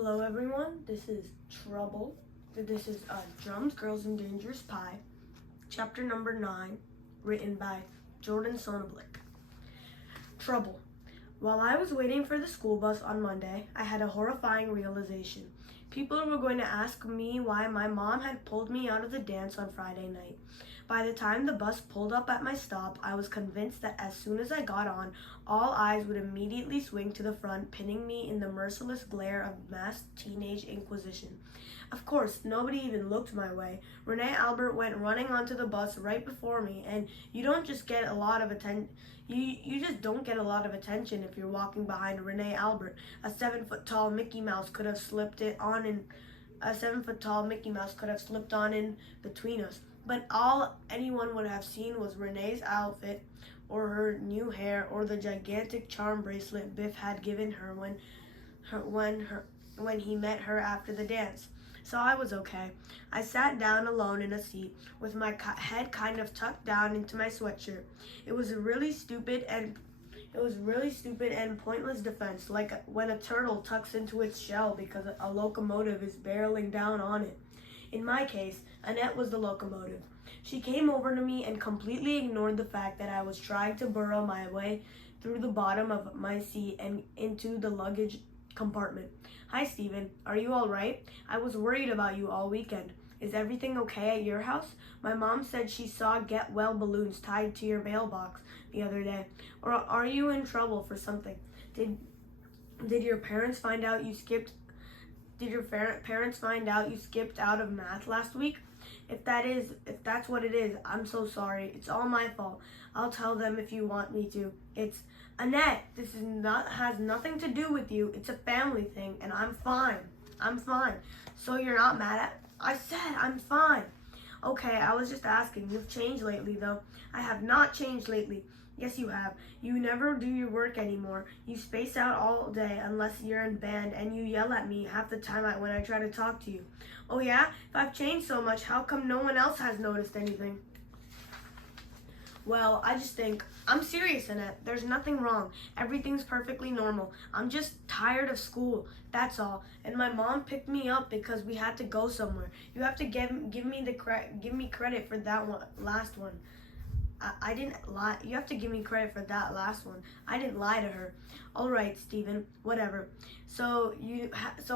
Hello everyone, this is Trouble. This is Drums, Girls, and Dangerous Pie, chapter number 9, written by Jordan Sonnenblick. Trouble. While I was waiting for the school bus on Monday, I had a horrifying realization. People were going to ask me why my mom had pulled me out of the dance on Friday night. By the time the bus pulled up at my stop, I was convinced that as soon as I got on, all eyes would immediately swing to the front, pinning me in the merciless glare of mass teenage inquisition. Of course, nobody even looked my way. Renee Albert went running onto the bus right before me, and you don't just get a lot of attention. You just don't get a lot of attention if you're walking behind Renee Albert. A 7-foot-tall Mickey Mouse could have slipped on in between us. But all anyone would have seen was Renee's outfit, or her new hair, or the gigantic charm bracelet Biff had given her when he met her after the dance. So I was okay. I sat down alone in a seat with my head kind of tucked down into my sweatshirt. It was a really stupid and pointless defense, like when a turtle tucks into its shell because a locomotive is barreling down on it. In my case, Annette was the locomotive. She came over to me and completely ignored the fact that I was trying to burrow my way through the bottom of my seat and into the luggage compartment. Hi, Steven. Are you all right? I was worried about you all weekend. Is everything okay at your house? My mom said she saw get well balloons tied to your mailbox the other day. Or are you in trouble for something? Did your parents find out you skipped out of math last week? If that's what it is, I'm so sorry. It's all my fault. I'll tell them if you want me to. It's Annette. This has nothing to do with you. It's a family thing, and I'm fine. I'm fine. So you're not mad at? I said I'm fine. Okay, I was just asking. You've changed lately, though. I have not changed lately. Yes, you have. You never do your work anymore. You space out all day unless you're in band, and you yell at me half the time when I try to talk to you. Oh yeah? If I've changed so much, how come no one else has noticed anything? Well, I just think, I'm serious, Annette. There's nothing wrong. Everything's perfectly normal. I'm just tired of school, that's all. And my mom picked me up because we had to go somewhere. You have to give me credit for that last one. I didn't lie. You have to give me credit for that last one. I didn't lie to her. All right, Steven. Whatever. So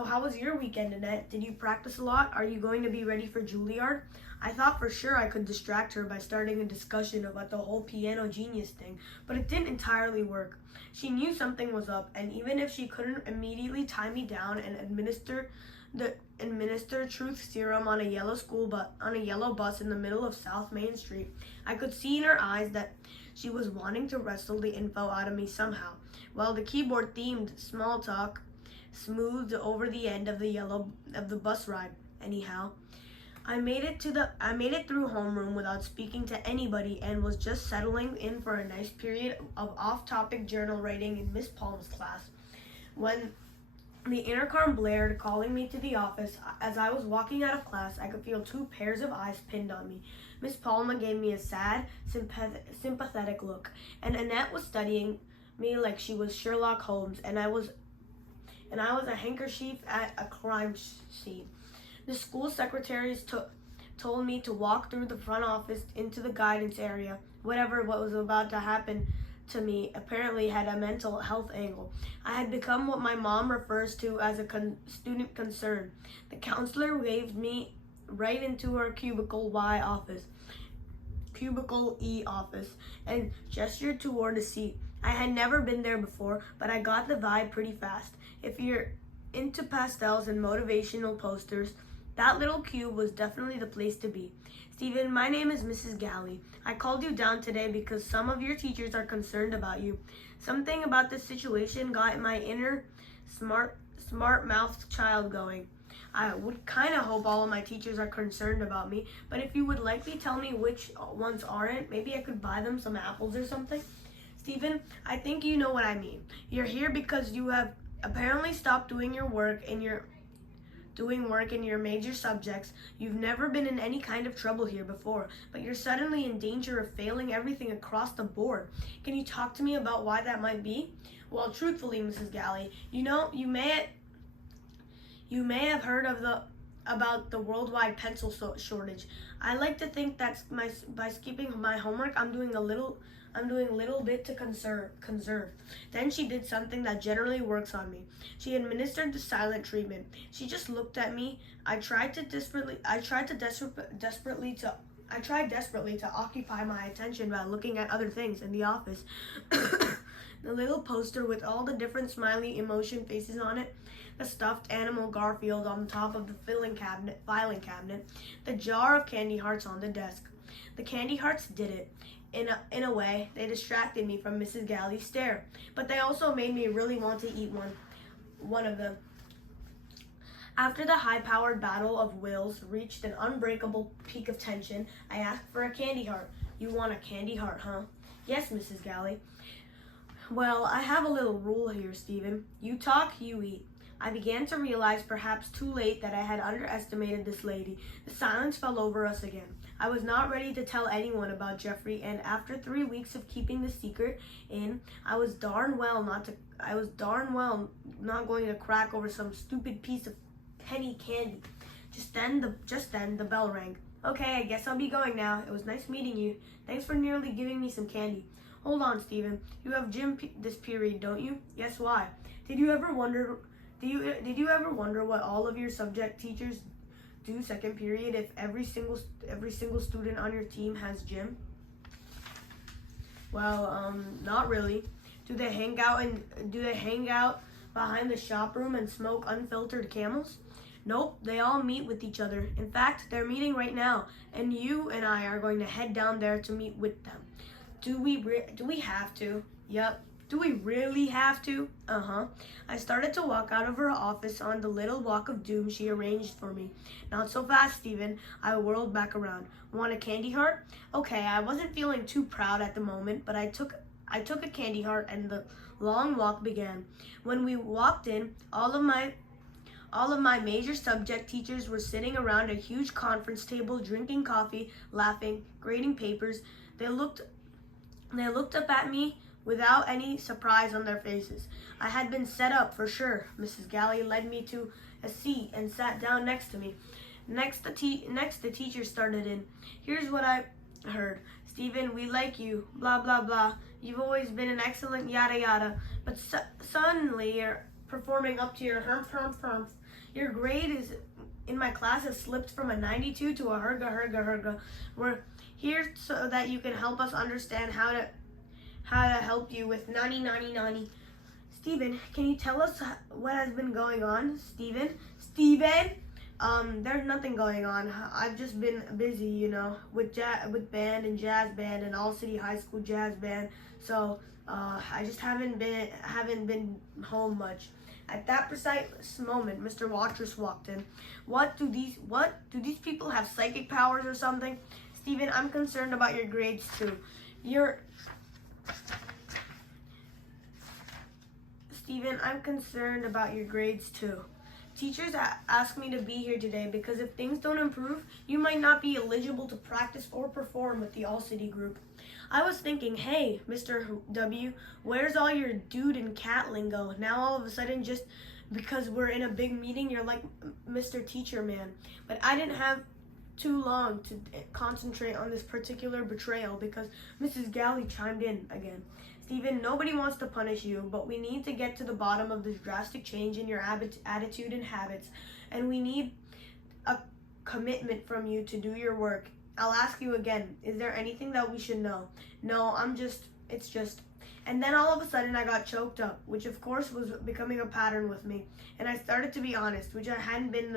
how was your weekend, Annette? Did you practice a lot? Are you going to be ready for Juilliard? I thought for sure I could distract her by starting a discussion about the whole piano genius thing, but it didn't entirely work. She knew something was up, and even if she couldn't immediately tie me down and administer truth serum on a yellow bus in the middle of South Main Street, I could see in her eyes that she was wanting to wrestle the info out of me somehow. Well, the keyboard themed small talk smoothed over the end of the bus ride. Anyhow, I made it through homeroom without speaking to anybody and was just settling in for a nice period of off-topic journal writing in Miss Palm's class when the intercom blared, calling me to the office. As I was walking out of class, I could feel 2 pairs of eyes pinned on me. Miss Palma gave me a sad, sympathetic look, and Annette was studying me like she was Sherlock Holmes, and I was a handkerchief at a crime scene. The school secretaries told me to walk through the front office into the guidance area. What was about to happen to me apparently had a mental health angle. I had become what my mom refers to as a student concern. The counselor waved me right into her cubicle E office, and gestured toward a seat. I had never been there before, but I got the vibe pretty fast. If you're into pastels and motivational posters, that little cube was definitely the place to be. Steven, my name is Mrs. Galley. I called you down today because some of your teachers are concerned about you. Something about this situation got my inner smart-mouthed child going. I would kind of hope all of my teachers are concerned about me, but if you would likely tell me which ones aren't, maybe I could buy them some apples or something. Steven, I think you know what I mean. You're here because you have apparently stopped doing work in your major subjects. You've never been in any kind of trouble here before, but you're suddenly in danger of failing everything across the board. Can you talk to me about why that might be? Well, truthfully, Mrs. Galley, you You may have heard about the worldwide pencil shortage. I like to think that by skipping my homework, I'm doing a little bit to conserve. Then she did something that generally works on me. She administered the silent treatment. She just looked at me. I tried desperately to occupy my attention by looking at other things in the office. The little poster with all the different smiley emotion faces on it, the stuffed animal Garfield on top of the filing cabinet, the jar of candy hearts on the desk. The candy hearts did it. In a way, they distracted me from Mrs. Galley's stare, but they also made me really want to eat one of them. After the high-powered battle of wills reached an unbreakable peak of tension, I asked for a candy heart. You want a candy heart, huh? Yes, Mrs. Galley. Well, I have a little rule here, Stephen. You talk, you eat. I began to realize, perhaps too late, that I had underestimated this lady. The silence fell over us again. I was not ready to tell anyone about Jeffrey, and after 3 weeks of keeping the secret in, I was darn well not going to crack over some stupid piece of penny candy. Just then the bell rang. Okay, I guess I'll be going now. It was nice meeting you. Thanks for nearly giving me some candy. Hold on, Stephen. You have gym this period, don't you? Yes, why? Did you ever wonder what all of your subject teachers do second period if every single student on your team has gym? Well, not really. Do they hang out behind the shop room and smoke unfiltered Camels? Nope, they all meet with each other. In fact, they're meeting right now, and you and I are going to head down there to meet with them. Do we have to? Yep. Do we really have to? Uh-huh. I started to walk out of her office on the little walk of doom she arranged for me. Not so fast, Stephen. I whirled back around. Want a candy heart? Okay, I wasn't feeling too proud at the moment, but I took a candy heart and the long walk began. When we walked in, all of my major subject teachers were sitting around a huge conference table, drinking coffee, laughing, grading papers. They looked up at me without any surprise on their faces. I had been set up for sure. Mrs. Galley led me to a seat and sat down next to me. Next, the teacher started in. Here's what I heard. Stephen, we like you, blah, blah, blah. You've always been an excellent yada yada. But suddenly you're performing up to your humph. Your grade is in my class has slipped from a 92 to a herga. We're here so that you can help us understand how to help you with nani. Stephen, can you tell us what has been going on? Stephen? There's nothing going on. I've just been busy, with band and jazz band and All City High School jazz band. So I just haven't been home much. At that precise moment, Mr. Watrous walked in. What do these people have psychic powers or something? Stephen, I'm concerned about your grades too. Stephen, I'm concerned about your grades too. Teachers asked me to be here today because if things don't improve, you might not be eligible to practice or perform with the All-City group. I was thinking, hey, Mr. W, where's all your dude and cat lingo? Now all of a sudden, just because we're in a big meeting, you're like Mr. Teacher Man. But I didn't have too long to concentrate on this particular betrayal because Mrs. Galley chimed in again. Stephen, nobody wants to punish you, but we need to get to the bottom of this drastic change in your attitude and habits, and we need a commitment from you to do your work. I'll ask you again, is there anything that we should know? No, it's just. And then all of a sudden I got choked up, which of course was becoming a pattern with me, and I started to be honest, which I hadn't been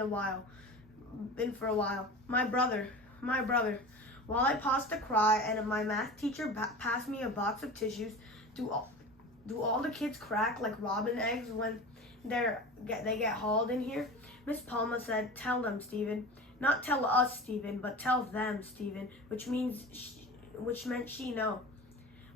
for a while. My brother. While I paused to cry and my math teacher passed me a box of tissues, do all the kids crack like robin eggs when they get hauled in here? Miss Palma said, tell them, Stephen. Not tell us, Stephen, but tell them, Stephen, which meant she know.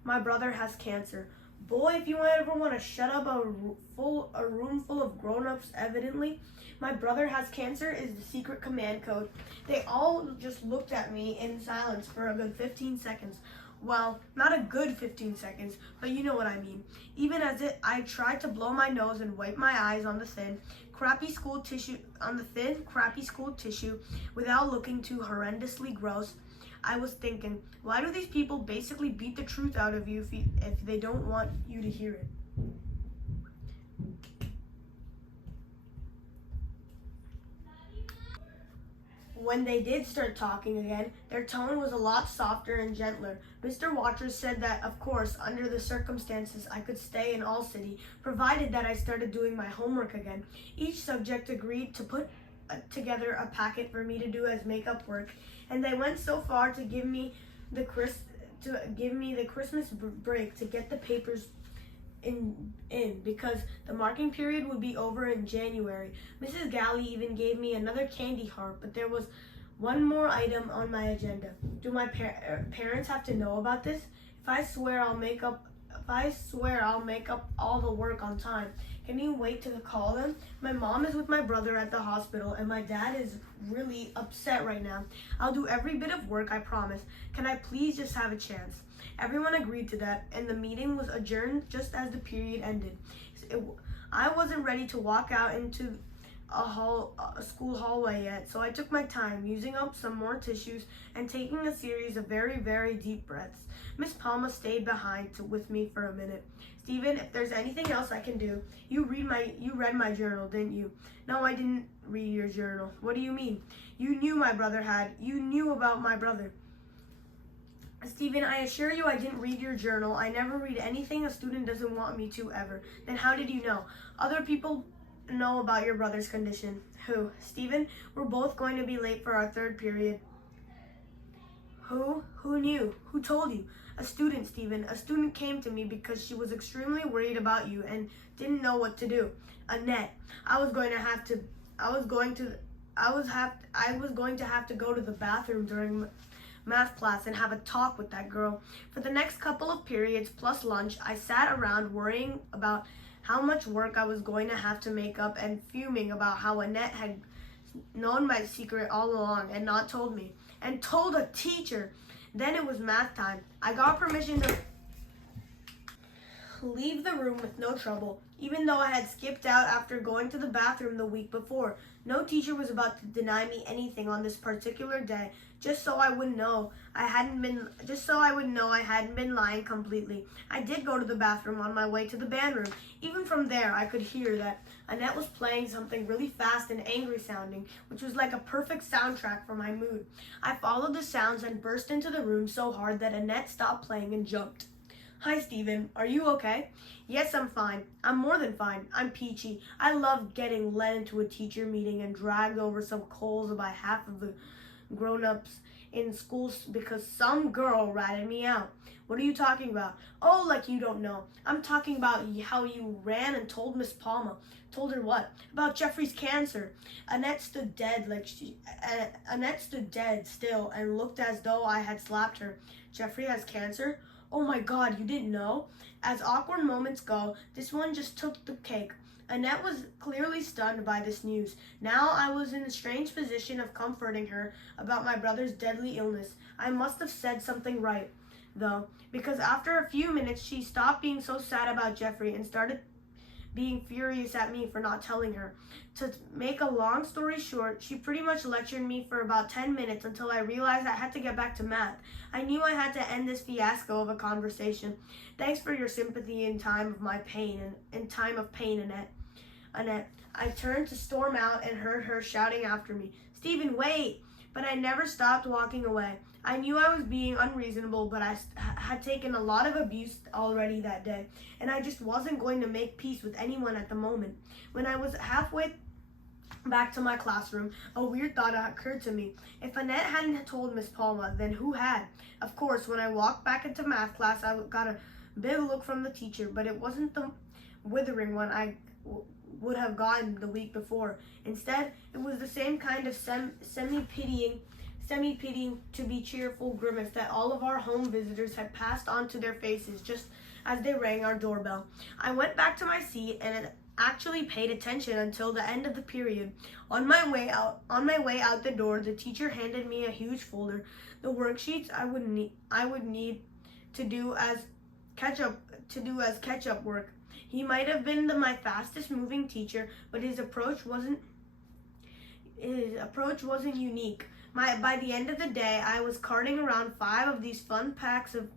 My brother has cancer. Boy, if you ever want to shut up a room full of grown-ups, evidently, my brother has cancer is the secret command code. They all just looked at me in silence for a good 15 seconds. Well, not a good 15 seconds, but you know what I mean. Even as I tried to blow my nose and wipe my eyes on the crappy school tissue without looking too horrendously gross. I was thinking, why do these people basically beat the truth out of you if they don't want you to hear it? When they did start talking again, their tone was a lot softer and gentler. Mr. Waters said that, of course, under the circumstances, I could stay in All City, provided that I started doing my homework again. Each subject agreed to put together a packet for me to do as makeup work, and they went so far to give me the Christmas break to get the papers in because the marking period would be over in January. Mrs. Galley even gave me another candy heart, but there was one more item on my agenda. Do my parents have to know about this? If I swear I'll make up all the work on time, can you wait to call them? My mom is with my brother at the hospital, and my dad is really upset right now. I'll do every bit of work, I promise. Can I please just have a chance? Everyone agreed to that, and the meeting was adjourned just as the period ended. I wasn't ready to walk out into a school hallway yet, so I took my time, using up some more tissues and taking a series of very, very deep breaths. Miss Palma stayed behind with me for a minute. Stephen, if there's anything else I can do, you read my journal, didn't you? No, I didn't read your journal. What do you mean? You knew about my brother. Stephen, I assure you I didn't read your journal. I never read anything a student doesn't want me to ever. Then how did you know? Other people know about your brother's condition. Who? Stephen, we're both going to be late for our third period. Who? Who knew? Who told you? A student, Stephen. A student came to me because she was extremely worried about you and didn't know what to do. Annette, I was going to have to go to the bathroom during math class and have a talk with that girl. For the next couple of periods plus lunch, I sat around worrying about how much work I was going to have to make up and fuming about how Annette had known my secret all along and not told me. And told a teacher. Then it was math time. I got permission to leave the room with no trouble, even though I had skipped out after going to the bathroom the week before. No teacher was about to deny me anything on this particular day, just so I would know I hadn't been lying completely. I did go to the bathroom on my way to the band room. Even from there, I could hear that Annette was playing something really fast and angry sounding, which was like a perfect soundtrack for my mood. I followed the sounds and burst into the room so hard that Annette stopped playing and jumped. Hi, Stephen. Are you okay? Yes, I'm fine. I'm more than fine. I'm peachy. I love getting led into a teacher meeting and dragged over some coals by half of the grown-ups in school because some girl ratted me out. What are you talking about? Oh, like you don't know. I'm talking about how you ran and told Miss Palma. Told her what? About Jeffrey's cancer. Annette stood dead still and looked as though I had slapped her. Jeffrey has cancer? Oh my God, you didn't know? As awkward moments go, this one just took the cake. Annette was clearly stunned by this news. Now I was in a strange position of comforting her about my brother's deadly illness. I must have said something right, though, because after a few minutes she stopped being so sad about Jeffrey and started being furious at me for not telling her. To make a long story short, she pretty much lectured me for about 10 minutes until I realized I had to get back to math. I knew I had to end this fiasco of a conversation. Thanks for your sympathy in time of my pain, Annette. I turned to storm out and heard her shouting after me, Stephen, wait! But I never stopped walking away. I knew I was being unreasonable, but I had taken a lot of abuse already that day, and I just wasn't going to make peace with anyone at the moment. When I was halfway back to my classroom, a weird thought occurred to me. If Annette hadn't told Miss Palma, then who had? Of course, when I walked back into math class, I got a big look from the teacher, but it wasn't the withering one I would have gotten the week before. Instead, it was the same kind of semi-pitying to be cheerful grimace that all of our home visitors had passed on to their faces just as they rang our doorbell. I went back to my seat and actually paid attention until the end of the period. On my way out the door, the teacher handed me a huge folder, the worksheets I would need to do as catch-up work. He might have been my fastest moving teacher, but his approach wasn't unique. By the end of the day, I was carting around five of these fun packs in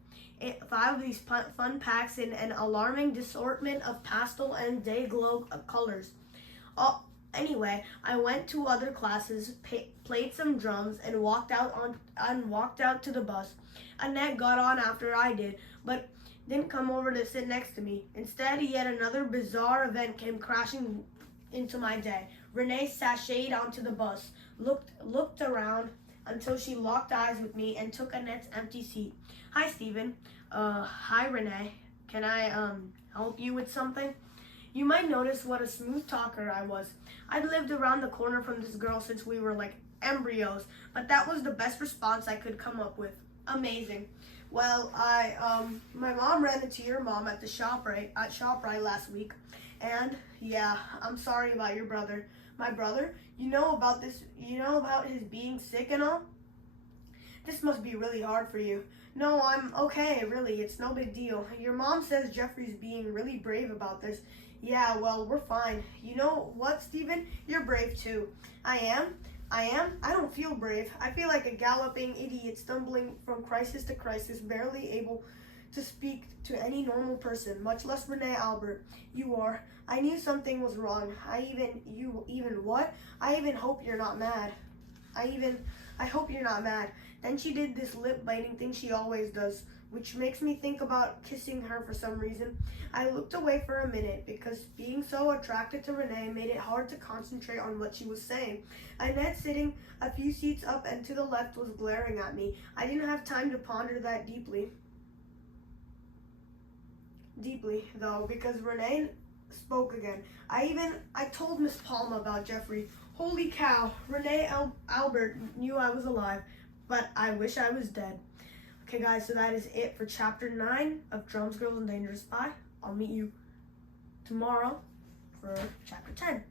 an alarming assortment of pastel and day glow colors. Anyway, I went to other classes, played some drums, and walked out to the bus. Annette got on after I did, but didn't come over to sit next to me. Instead, yet another bizarre event came crashing into my day. Renee sashayed onto the bus, looked around until she locked eyes with me and took Annette's empty seat. Hi, Steven. Hi, Renee. Can I help you with something? You might notice what a smooth talker I was. I'd lived around the corner from this girl since we were like embryos, but that was the best response I could come up with. Amazing. Well, my mom ran into your mom at ShopRite last week, and yeah, I'm sorry about your brother. My brother, you know about his being sick and all? This must be really hard for you. No, I'm okay, really, it's no big deal. Your mom says Jeffrey's being really brave about this. Yeah, well, we're fine. You know what, Steven? You're brave too. I am? I don't feel brave. I feel like a galloping idiot stumbling from crisis to crisis, barely able to speak to any normal person, much less Renee Albert. You are. I knew something was wrong. I even hope you're not mad. I hope you're not mad. Then she did this lip-biting thing she always does, which makes me think about kissing her for some reason. I looked away for a minute because being so attracted to Renee made it hard to concentrate on what she was saying. Annette, sitting a few seats up and to the left, was glaring at me. I didn't have time to ponder that deeply though, because Renee spoke again. I told Miss Palma about Jeffrey. Holy cow, Renee Albert knew I was alive, but I wish I was dead. Okay guys, so that is it for chapter 9 of Drums, Girls, and Dangerous Spy. I'll meet you tomorrow for chapter 10.